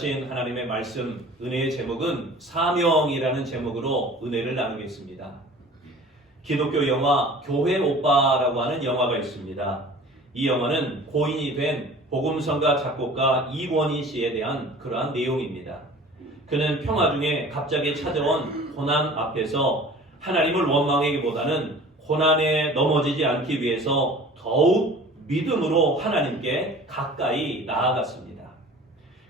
허락하신 하나님의 말씀, 은혜의 제목은 사명이라는 제목으로 은혜를 나누겠습니다. 기독교 영화 교회 오빠라고 하는 영화가 있습니다. 이 영화는 고인이 된 복음성가 작곡가 이원희 씨에 대한 그러한 내용입니다. 그는 평화 중에 갑자기 찾아온 고난 앞에서 하나님을 원망하기보다는 고난에 넘어지지 않기 위해서 더욱 믿음으로 하나님께 가까이 나아갔습니다.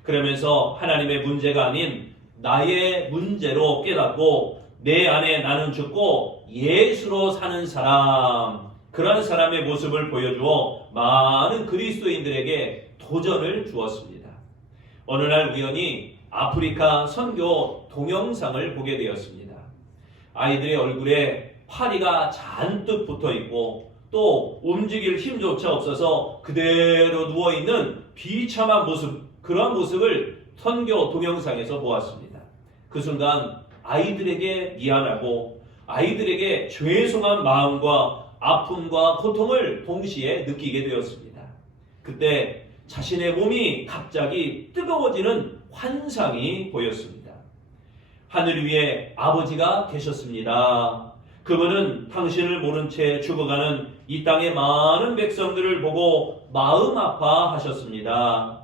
그러면서 하나님의 문제가 아닌 나의 문제로 깨닫고 내 안에 나는 죽고 예수로 사는 사람, 그런 사람의 모습을 보여주어 많은 그리스도인들에게 도전을 주었습니다. 어느 날 우연히 아프리카 선교 동영상을 보게 되었습니다. 아이들의 얼굴에 파리가 잔뜩 붙어 있고 또 움직일 힘조차 없어서 그대로 누워있는 비참한 모습, 그런 모습을 선교 동영상에서 보았습니다. 그 순간 아이들에게 미안하고 아이들에게 죄송한 마음과 아픔과 고통을 동시에 느끼게 되었습니다. 그때 자신의 몸이 갑자기 뜨거워지는 환상이 보였습니다. 하늘 위에 아버지가 계셨습니다. 그분은 당신을 모른 채 죽어가는 이 땅의 많은 백성들을 보고 마음 아파하셨습니다.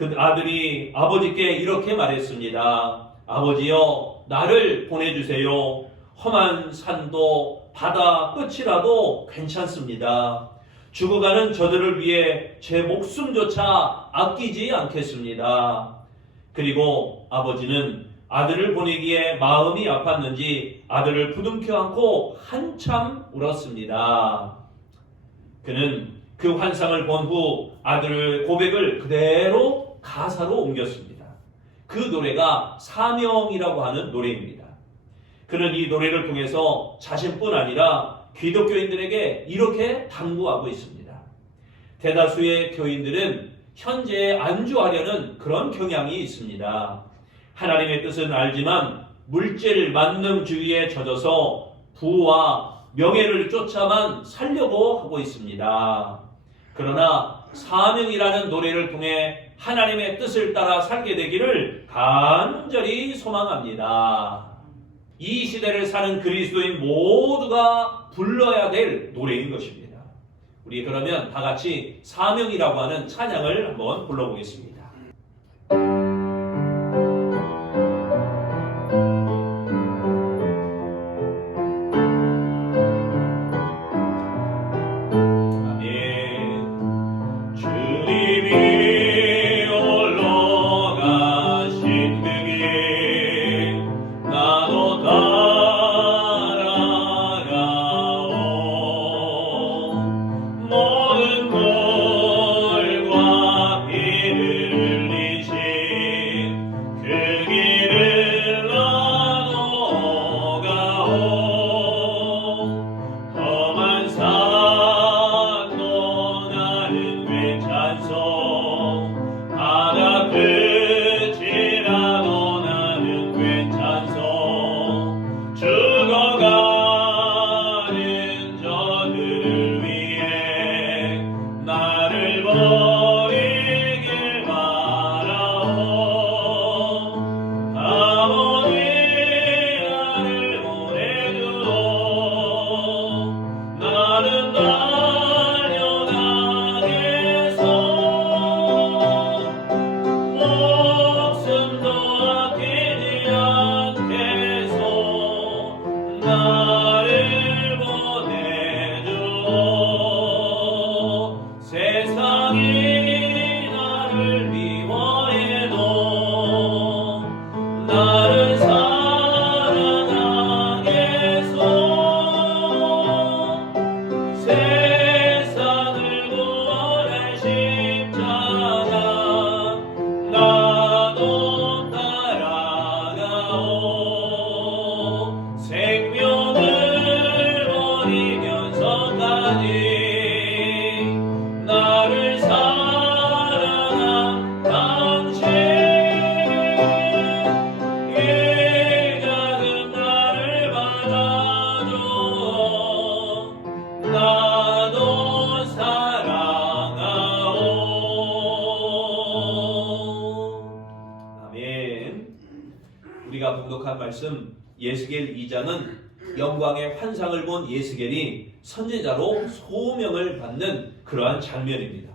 그 아들이 아버지께 이렇게 말했습니다. 아버지여, 나를 보내주세요. 험한 산도 바다 끝이라도 괜찮습니다. 죽어가는 저들을 위해 제 목숨조차 아끼지 않겠습니다. 그리고 아버지는 아들을 보내기에 마음이 아팠는지 아들을 부둥켜 안고 한참 울었습니다. 그는 그 환상을 본 후 아들의 고백을 그대로 가사로 옮겼습니다. 그 노래가 사명이라고 하는 노래입니다. 그는 이 노래를 통해서 자신뿐 아니라 기독교인들에게 이렇게 당부하고 있습니다. 대다수의 교인들은 현재에 안주하려는 그런 경향이 있습니다. 하나님의 뜻은 알지만 물질 만능주의에 젖어서 부와 명예를 쫓아만 살려고 하고 있습니다. 그러나 사명이라는 노래를 통해 하나님의 뜻을 따라 살게 되기를 간절히 소망합니다. 이 시대를 사는 그리스도인 모두가 불러야 될 노래인 것입니다. 우리 그러면 다 같이 사명이라고 하는 찬양을 한번 불러보겠습니다. 모든 돌과 비를 기록한 말씀 예스겔 2장은 영광의 환상을 본 예스겔이 선지자로 소명을 받는 그러한 장면입니다.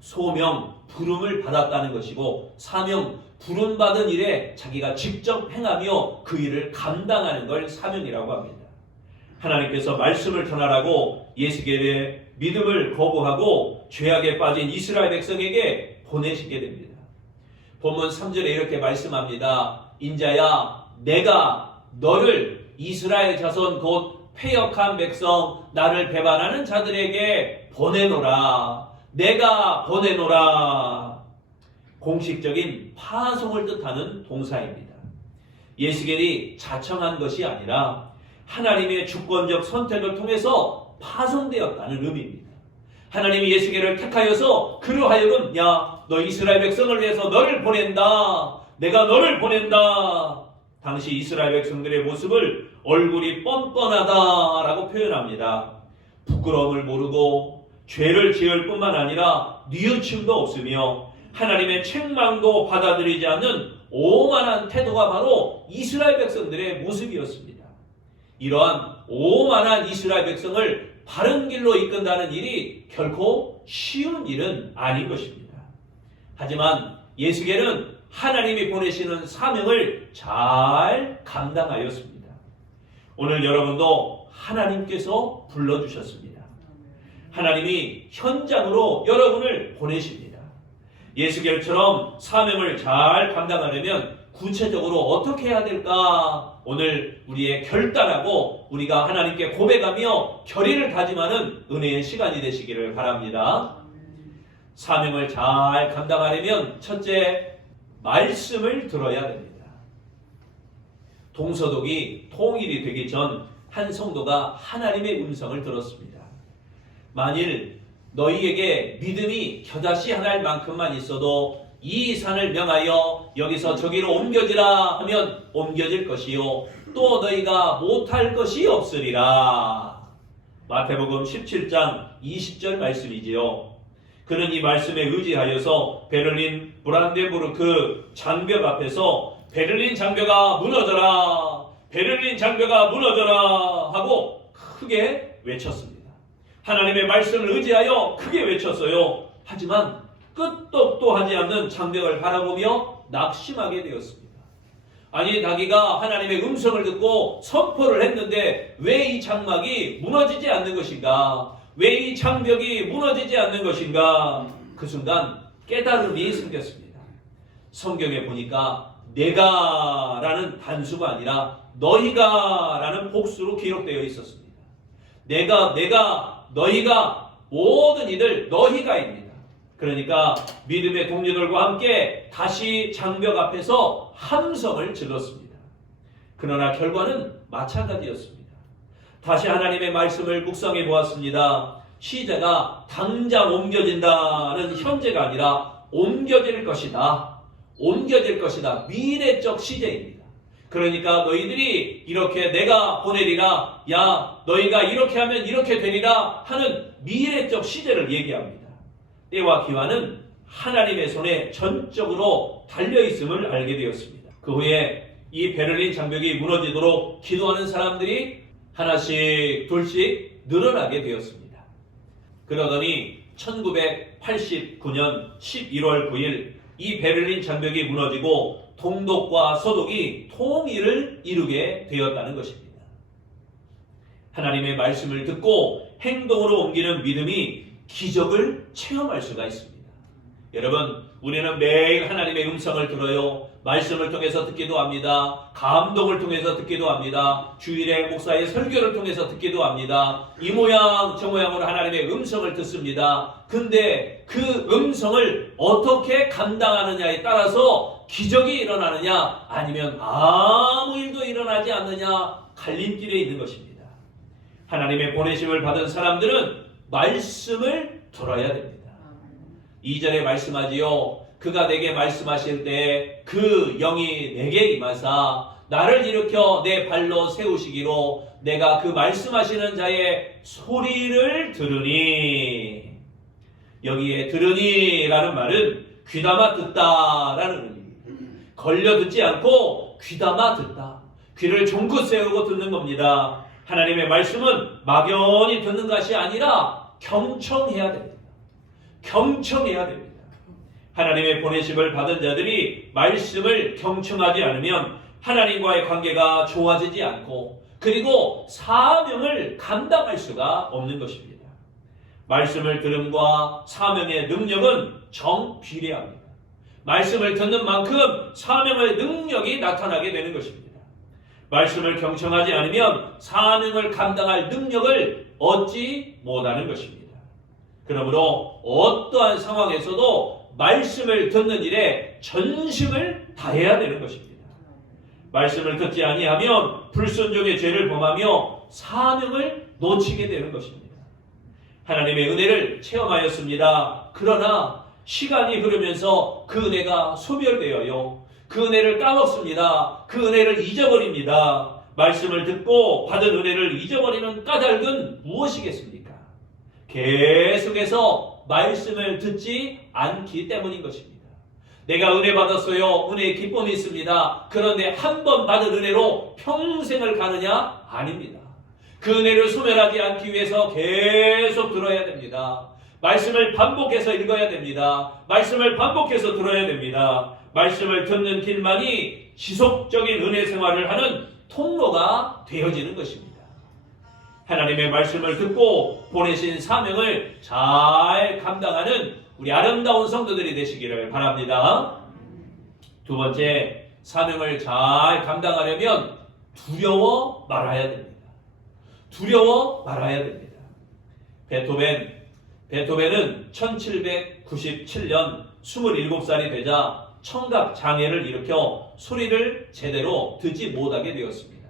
소명, 부름을 받았다는 것이고 사명, 부름받은 일에 자기가 직접 행하며 그 일을 감당하는 걸 사명이라고 합니다. 하나님께서 말씀을 전하라고 예스겔의 믿음을 거부하고 죄악에 빠진 이스라엘 백성에게 보내시게 됩니다. 본문 3절에 이렇게 말씀합니다. 인자야, 내가 너를 이스라엘 자손 곧 패역한 백성, 나를 배반하는 자들에게 보내노라. 내가 보내노라. 공식적인 파송을 뜻하는 동사입니다. 예스겔이 자청한 것이 아니라 하나님의 주권적 선택을 통해서 파송되었다는 의미입니다. 하나님이 예스겔을 택하여서 그로 하여금 야, 너 이스라엘 백성을 위해서 너를 보낸다. 내가 너를 보낸다. 당시 이스라엘 백성들의 모습을 얼굴이 뻔뻔하다라고 표현합니다. 부끄러움을 모르고 죄를 지을 뿐만 아니라 뉘우침도 없으며 하나님의 책망도 받아들이지 않는 오만한 태도가 바로 이스라엘 백성들의 모습이었습니다. 이러한 오만한 이스라엘 백성을 바른 길로 이끈다는 일이 결코 쉬운 일은 아닌 것입니다. 하지만 예스겔은 하나님이 보내시는 사명을 잘 감당하였습니다. 오늘 여러분도 하나님께서 불러주셨습니다. 하나님이 현장으로 여러분을 보내십니다. 예스겔처럼 사명을 잘 감당하려면 구체적으로 어떻게 해야 될까? 오늘 우리의 결단하고 우리가 하나님께 고백하며 결의를 다짐하는 은혜의 시간이 되시기를 바랍니다. 사명을 잘 감당하려면 첫째, 말씀을 들어야 됩니다. 동서독이 통일이 되기 전 한 성도가 하나님의 음성을 들었습니다. 만일 너희에게 믿음이 겨자씨 한 알만큼만 있어도 이 산을 명하여 여기서 저기로 옮겨지라 하면 옮겨질 것이요 또 너희가 못할 것이 없으리라. 마태복음 17장 20절 말씀이지요. 그는 이 말씀에 의지하여서 베를린 브란덴부르크 장벽 앞에서 베를린 장벽아 무너져라, 베를린 장벽아 무너져라 하고 크게 외쳤습니다. 하나님의 말씀을 의지하여 크게 외쳤어요. 하지만 끄떡도 하지 않는 장벽을 바라보며 낙심하게 되었습니다. 아니, 자기가 하나님의 음성을 듣고 선포를 했는데 왜 이 장막이 무너지지 않는 것인가? 왜 이 장벽이 무너지지 않는 것인가? 그 순간 깨달음이 생겼습니다. 성경에 보니까 내가 라는 단수가 아니라 너희가 라는 복수로 기록되어 있었습니다. 내가, 너희가, 모든 이들 너희가입니다. 그러니까 믿음의 동료들과 함께 다시 장벽 앞에서 함성을 질렀습니다. 그러나 결과는 마찬가지였습니다. 다시 하나님의 말씀을 묵상해 보았습니다. 시제가 당장 옮겨진다는 현재가 아니라 옮겨질 것이다. 옮겨질 것이다. 미래적 시제입니다. 그러니까 너희들이 이렇게 내가 보내리라, 야 너희가 이렇게 하면 이렇게 되리라 하는 미래적 시제를 얘기합니다. 때와 기한은 하나님의 손에 전적으로 달려있음을 알게 되었습니다. 그 후에 이 베를린 장벽이 무너지도록 기도하는 사람들이 하나씩 둘씩 늘어나게 되었습니다. 그러더니 1989년 11월 9일 이 베를린 장벽이 무너지고 동독과 서독이 통일을 이루게 되었다는 것입니다. 하나님의 말씀을 듣고 행동으로 옮기는 믿음이 기적을 체험할 수가 있습니다. 여러분, 우리는 매일 하나님의 음성을 들어요. 말씀을 통해서 듣기도 합니다. 감동을 통해서 듣기도 합니다. 주일에 목사의 설교를 통해서 듣기도 합니다. 이 모양 저 모양으로 하나님의 음성을 듣습니다. 근데 그 음성을 어떻게 감당하느냐에 따라서 기적이 일어나느냐 아니면 아무 일도 일어나지 않느냐 갈림길에 있는 것입니다. 하나님의 보내심을 받은 사람들은 말씀을 들어야 됩니다. 2절에 말씀하지요. 그가 내게 말씀하실 때 그 영이 내게 임하사 나를 일으켜 내 발로 세우시기로 내가 그 말씀하시는 자의 소리를 들으니. 여기에 들으니라는 말은 귀담아 듣다라는 의미입니다. 걸려 듣지 않고 귀담아 듣다. 귀를 종긋 세우고 듣는 겁니다. 하나님의 말씀은 막연히 듣는 것이 아니라 경청해야 됩니다. 경청해야 됩니다. 하나님의 보내심을 받은 자들이 말씀을 경청하지 않으면 하나님과의 관계가 좋아지지 않고 그리고 사명을 감당할 수가 없는 것입니다. 말씀을 들음과 사명의 능력은 정비례합니다. 말씀을 듣는 만큼 사명의 능력이 나타나게 되는 것입니다. 말씀을 경청하지 않으면 사명을 감당할 능력을 얻지 못하는 것입니다. 그러므로 어떠한 상황에서도 말씀을 듣는 일에 전심을 다해야 되는 것입니다. 말씀을 듣지 아니하면 불순종의 죄를 범하며 사명을 놓치게 되는 것입니다. 하나님의 은혜를 체험하였습니다. 그러나 시간이 흐르면서 그 은혜가 소멸되어요. 그 은혜를 까먹습니다. 그 은혜를 잊어버립니다. 말씀을 듣고 받은 은혜를 잊어버리는 까닭은 무엇이겠습니까? 계속해서 말씀을 듣지 않기 때문인 것입니다. 내가 은혜 받았어요. 은혜의 기쁨이 있습니다. 그런데 한 번 받은 은혜로 평생을 가느냐? 아닙니다. 그 은혜를 소멸하지 않기 위해서 계속 들어야 됩니다. 말씀을 반복해서 읽어야 됩니다. 말씀을 반복해서 들어야 됩니다. 말씀을 듣는 길만이 지속적인 은혜 생활을 하는 통로가 되어지는 것입니다. 하나님의 말씀을 듣고 보내신 사명을 잘 감당하는 우리 아름다운 성도들이 되시기를 바랍니다. 두 번째, 사명을 잘 감당하려면 두려워 말아야 됩니다. 두려워 말아야 됩니다. 베토벤은 1797년 27살이 되자 청각 장애를 일으켜 소리를 제대로 듣지 못하게 되었습니다.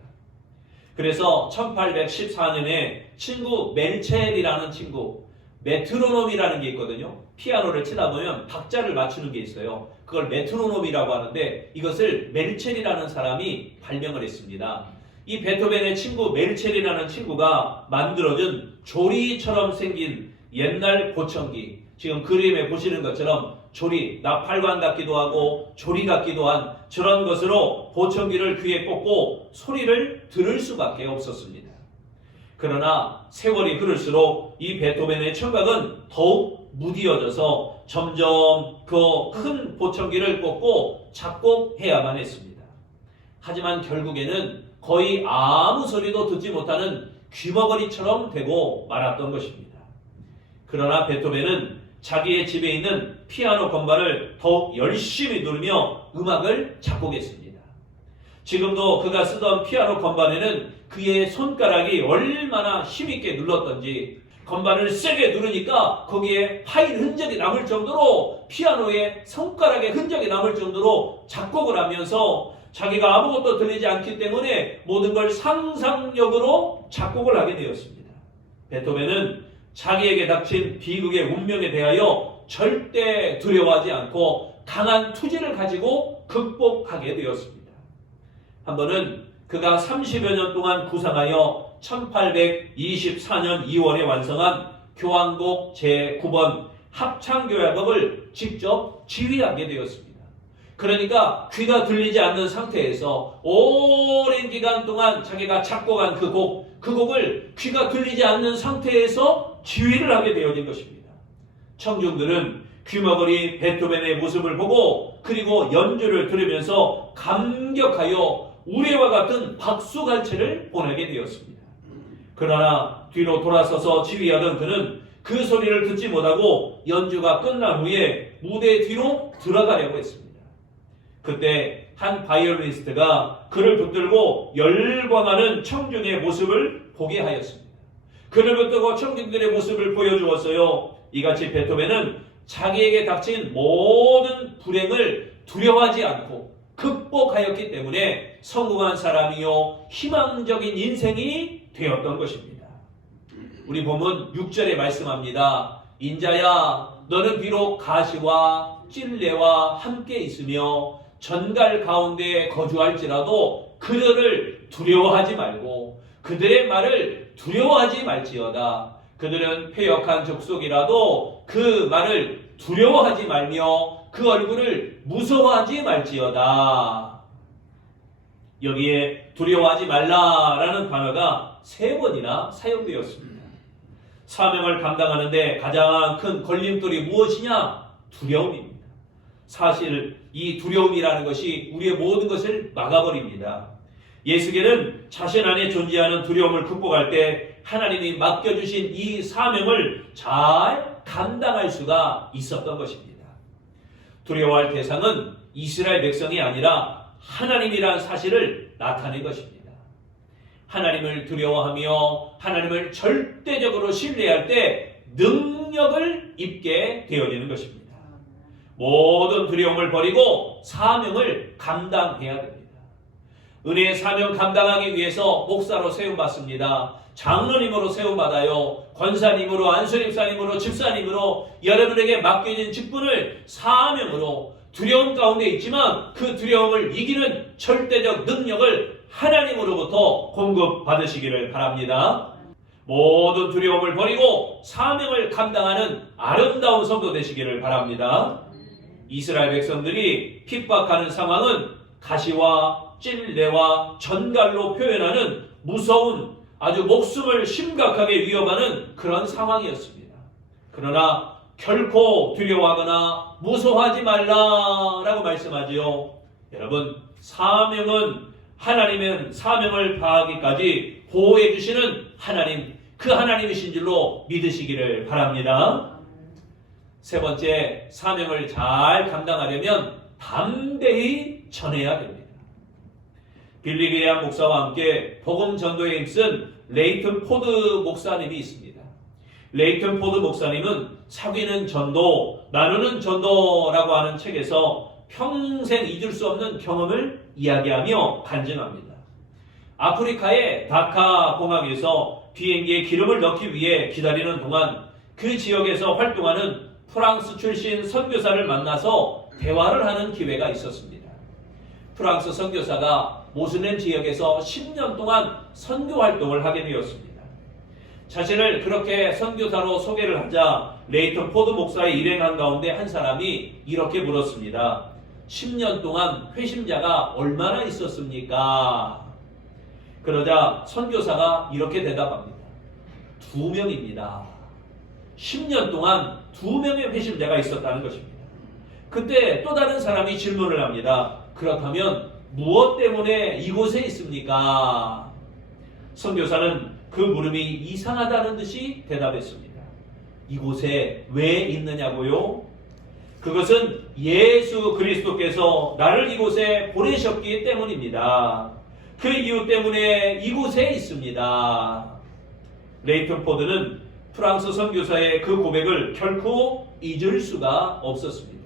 그래서 1814년에 친구 멜첼이라는 친구, 메트로놈이라는 게 있거든요. 피아노를 치다 보면 박자를 맞추는 게 있어요. 그걸 메트로놈이라고 하는데 이것을 멜첼이라는 사람이 발명을 했습니다. 이 베토벤의 친구 멜첼이라는 친구가 만들어준 조리처럼 생긴 옛날 보청기, 지금 그림에 보시는 것처럼 조리, 나팔관 같기도 하고 조리 같기도 한 저런 것으로 보청기를 귀에 꽂고 소리를 들을 수밖에 없었습니다. 그러나 세월이 흐를수록 이 베토벤의 청각은 더욱 무디어져서 점점 그 큰 보청기를 꽂고 작곡해야만 했습니다. 하지만 결국에는 거의 아무 소리도 듣지 못하는 귀머거리처럼 되고 말았던 것입니다. 그러나 베토벤은 자기의 집에 있는 피아노 건반을 더욱 열심히 누르며 음악을 작곡했습니다. 지금도 그가 쓰던 피아노 건반에는 그의 손가락이 얼마나 힘있게 눌렀던지 건반을 세게 누르니까 거기에 파인 흔적이 남을 정도로 피아노에 손가락의 흔적이 남을 정도로 작곡을 하면서 자기가 아무것도 들리지 않기 때문에 모든 걸 상상력으로 작곡을 하게 되었습니다. 베토벤은 자기에게 닥친 비극의 운명에 대하여 절대 두려워하지 않고 강한 투지를 가지고 극복하게 되었습니다. 한 번은 그가 30여 년 동안 구상하여 1824년 2월에 완성한 교향곡 제9번 합창교향곡을 직접 지휘하게 되었습니다. 그러니까 귀가 들리지 않는 상태에서 오랜 기간 동안 자기가 작곡한 그 곡을 귀가 들리지 않는 상태에서 지휘를 하게 되어진 것입니다. 청중들은 귀머거리 베토벤의 모습을 보고 그리고 연주를 들으면서 감격하여 우레와 같은 박수갈채를 보내게 되었습니다. 그러나 뒤로 돌아서서 지휘하던 그는 그 소리를 듣지 못하고 연주가 끝난 후에 무대 뒤로 들어가려고 했습니다. 그때 한 바이올리니스트가 그를 붙들고 열광하는 청중의 모습을 보게 하였습니다. 그를 붙들고 청중들의 모습을 보여주었어요. 이같이 베토벤은 자기에게 닥친 모든 불행을 두려워하지 않고 극복하였기 때문에 성공한 사람이요 희망적인 인생이 되었던 것입니다. 우리 본문 6절에 말씀합니다. 인자야, 너는 비록 가시와 찔레와 함께 있으며 전갈 가운데 거주할지라도 그들을 두려워하지 말고 그들의 말을 두려워하지 말지어다. 그들은 패역한 족속이라도 그 말을 두려워하지 말며 그 얼굴을 무서워하지 말지어다. 여기에 두려워하지 말라라는 단어가 3번이나 사용되었습니다. 사명을 감당하는데 가장 큰 걸림돌이 무엇이냐? 두려움입니다. 사실 이 두려움이라는 것이 우리의 모든 것을 막아버립니다. 예수께는 자신 안에 존재하는 두려움을 극복할 때 하나님이 맡겨주신 이 사명을 잘 감당할 수가 있었던 것입니다. 두려워할 대상은 이스라엘 백성이 아니라 하나님이라는 사실을 나타낸 것입니다. 하나님을 두려워하며 하나님을 절대적으로 신뢰할 때 능력을 입게 되어지는 것입니다. 모든 두려움을 버리고 사명을 감당해야 됩니다. 은혜의 사명 감당하기 위해서 목사로 세움받습니다. 장로님으로 세움받아요. 권사님으로, 안수님사님으로, 집사님으로 여러분에게 맡겨진 직분을 사명으로 두려움 가운데 있지만 그 두려움을 이기는 절대적 능력을 하나님으로부터 공급받으시기를 바랍니다. 모든 두려움을 버리고 사명을 감당하는 아름다운 성도 되시기를 바랍니다. 이스라엘 백성들이 핍박하는 상황은 가시와 찔레와 전갈로 표현하는 무서운 아주 목숨을 심각하게 위협하는 그런 상황이었습니다. 그러나 결코 두려워하거나 무서워하지 말라라고 말씀하지요. 여러분, 사명은 하나님은 사명을 다하기까지 보호해 주시는 하나님, 그 하나님이신 줄로 믿으시기를 바랍니다. 3번째, 사명을 잘 감당하려면 담대히 전해야 됩니다. 빌리 그레이엄 목사와 함께 복음 전도에 힘쓴 레이튼 포드 목사님이 있습니다. 레이튼 포드 목사님은 사귀는 전도, 나누는 전도라고 하는 책에서 평생 잊을 수 없는 경험을 이야기하며 간증합니다. 아프리카의 다카 공항에서 비행기에 기름을 넣기 위해 기다리는 동안 그 지역에서 활동하는 프랑스 출신 선교사를 만나서 대화를 하는 기회가 있었습니다. 프랑스 선교사가 모슬렘 지역에서 10년 동안 선교 활동을 하게 되었습니다. 자신을 그렇게 선교사로 소개를 하자 레이턴 포드 목사의 일행한 가운데 한 사람이 이렇게 물었습니다. 10년 동안 회심자가 얼마나 있었습니까? 그러자 선교사가 이렇게 대답합니다. 2명입니다. 10년 동안 2명의 회심자가 있었다는 것입니다. 그때 또 다른 사람이 질문을 합니다. 그렇다면 무엇 때문에 이곳에 있습니까? 선교사는 그 물음이 이상하다는 듯이 대답했습니다. 이곳에 왜 있느냐고요? 그것은 예수 그리스도께서 나를 이곳에 보내셨기 때문입니다. 그 이유 때문에 이곳에 있습니다. 레이턴 포드는 프랑스 선교사의 그 고백을 결코 잊을 수가 없었습니다.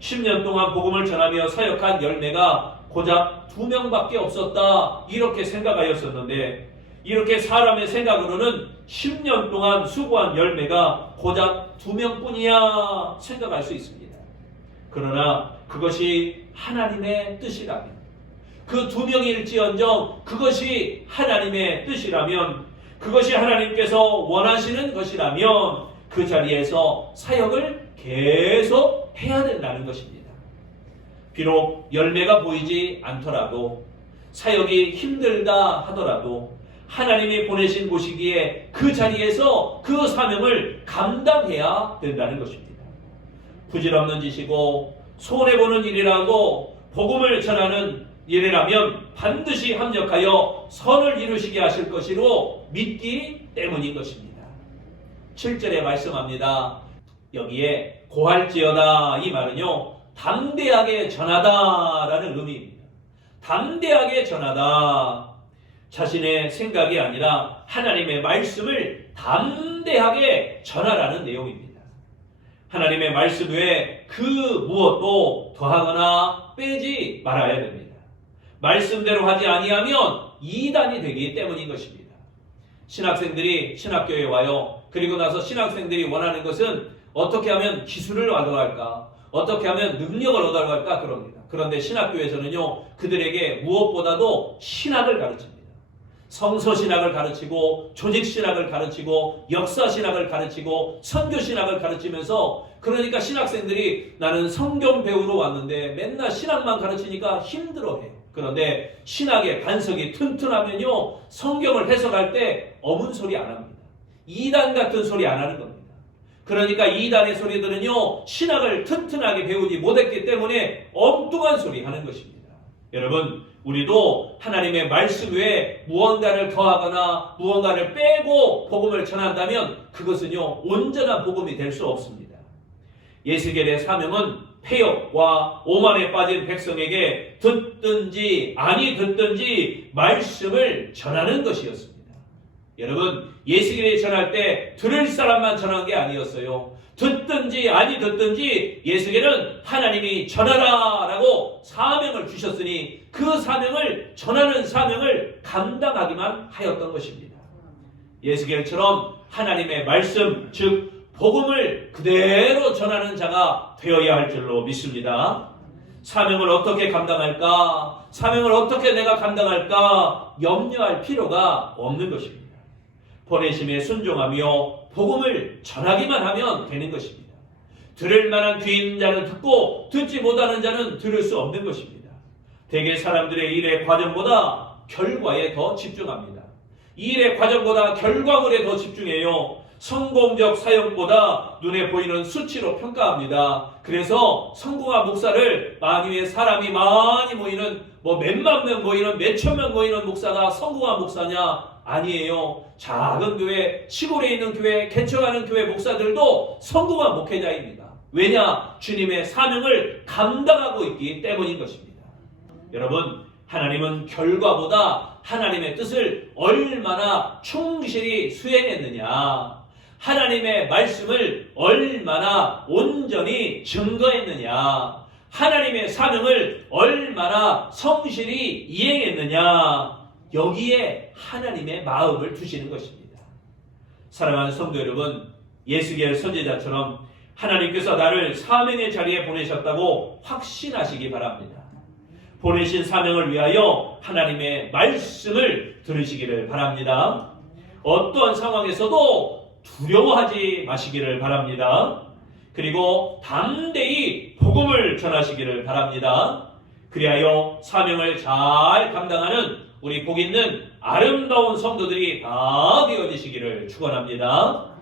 10년 동안 복음을 전하며 사역한 열매가 고작 2명밖에 없었다, 이렇게 생각하였었는데 이렇게 사람의 생각으로는 10년 동안 수고한 열매가 고작 2명뿐이야 생각할 수 있습니다. 그러나 그것이 하나님의 뜻이라면, 그 2명일지언정 그것이 하나님의 뜻이라면, 그것이 하나님께서 원하시는 것이라면 그 자리에서 사역을 계속 해야 된다는 것입니다. 비록 열매가 보이지 않더라도, 사역이 힘들다 하더라도 하나님이 보내신 곳이기에 그 자리에서 그 사명을 감당해야 된다는 것입니다. 부질없는 짓이고 손해보는 일이라고 복음을 전하는 일이라면 반드시 합력하여 선을 이루시게 하실 것이로 믿기 때문인 것입니다. 7절에 말씀합니다. 여기에 고할지어다, 이 말은요, 담대하게 전하다라는 의미입니다. 담대하게 전하다. 자신의 생각이 아니라 하나님의 말씀을 담대하게 전하라는 내용입니다. 하나님의 말씀 외에 그 무엇도 더하거나 빼지 말아야 됩니다. 말씀대로 하지 아니하면 이단이 되기 때문인 것입니다. 신학생들이 신학교에 와요. 그리고 나서 신학생들이 원하는 것은 어떻게 하면 기술을 얻어갈까, 어떻게 하면 능력을 얻어갈까 그럽니다. 그런데 신학교에서는요, 그들에게 무엇보다도 신학을 가르칩니다. 성서신학을 가르치고 조직신학을 가르치고 역사신학을 가르치고 선교신학을 가르치면서, 그러니까 신학생들이 나는 성경 배우러 왔는데 맨날 신학만 가르치니까 힘들어해요. 그런데 신학의 반석이 튼튼하면요, 성경을 해석할 때 어문 소리 안 합니다. 이단 같은 소리 안 하는 겁니다. 그러니까 이단의 소리들은요, 신학을 튼튼하게 배우지 못했기 때문에 엉뚱한 소리 하는 것입니다. 여러분, 우리도 하나님의 말씀 외에 무언가를 더하거나 무언가를 빼고 복음을 전한다면 그것은요, 온전한 복음이 될 수 없습니다. 예수겔의 사명은 폐역과 오만에 빠진 백성에게 듣든지 아니 듣든지 말씀을 전하는 것이었습니다. 여러분, 예수겔이 전할 때 들을 사람만 전한 게 아니었어요. 듣든지 아니 듣든지 예수겔은 하나님이 전하라 라고 사명을 주셨으니 그 사명을 전하는 사명을 감당하기만 하였던 것입니다. 예수겔처럼 하나님의 말씀, 즉 복음을 그대로 전하는 자가 되어야 할 줄로 믿습니다. 사명을 어떻게 감당할까? 사명을 어떻게 내가 감당할까? 염려할 필요가 없는 것입니다. 보내심에 순종하며 복음을 전하기만 하면 되는 것입니다. 들을 만한 귀인 자는 듣고 듣지 못하는 자는 들을 수 없는 것입니다. 대개 사람들의 일의 과정보다 결과에 더 집중합니다. 일의 과정보다 결과물에 더 집중해요. 성공적 사역보다 눈에 보이는 수치로 평가합니다. 그래서 성공한 목사를 만약에 사람이 많이 모이는 몇만 명 모이는 몇천 명 모이는 목사가 성공한 목사냐? 아니에요. 작은 교회, 시골에 있는 교회, 개척하는 교회 목사들도 성공한 목회자입니다. 왜냐? 주님의 사명을 감당하고 있기 때문인 것입니다. 여러분, 하나님은 결과보다 하나님의 뜻을 얼마나 충실히 수행했느냐, 하나님의 말씀을 얼마나 온전히 증거했느냐, 하나님의 사명을 얼마나 성실히 이행했느냐, 여기에 하나님의 마음을 두시는 것입니다. 사랑하는 성도 여러분, 예수겔 선지자처럼 하나님께서 나를 사명의 자리에 보내셨다고 확신하시기 바랍니다. 보내신 사명을 위하여 하나님의 말씀을 들으시기를 바랍니다. 어떠한 상황에서도 두려워하지 마시기를 바랍니다. 그리고 담대히 복음을 전하시기를 바랍니다. 그리하여 사명을 잘 감당하는 우리 복 있는 아름다운 성도들이 다 되어지시기를 축원합니다.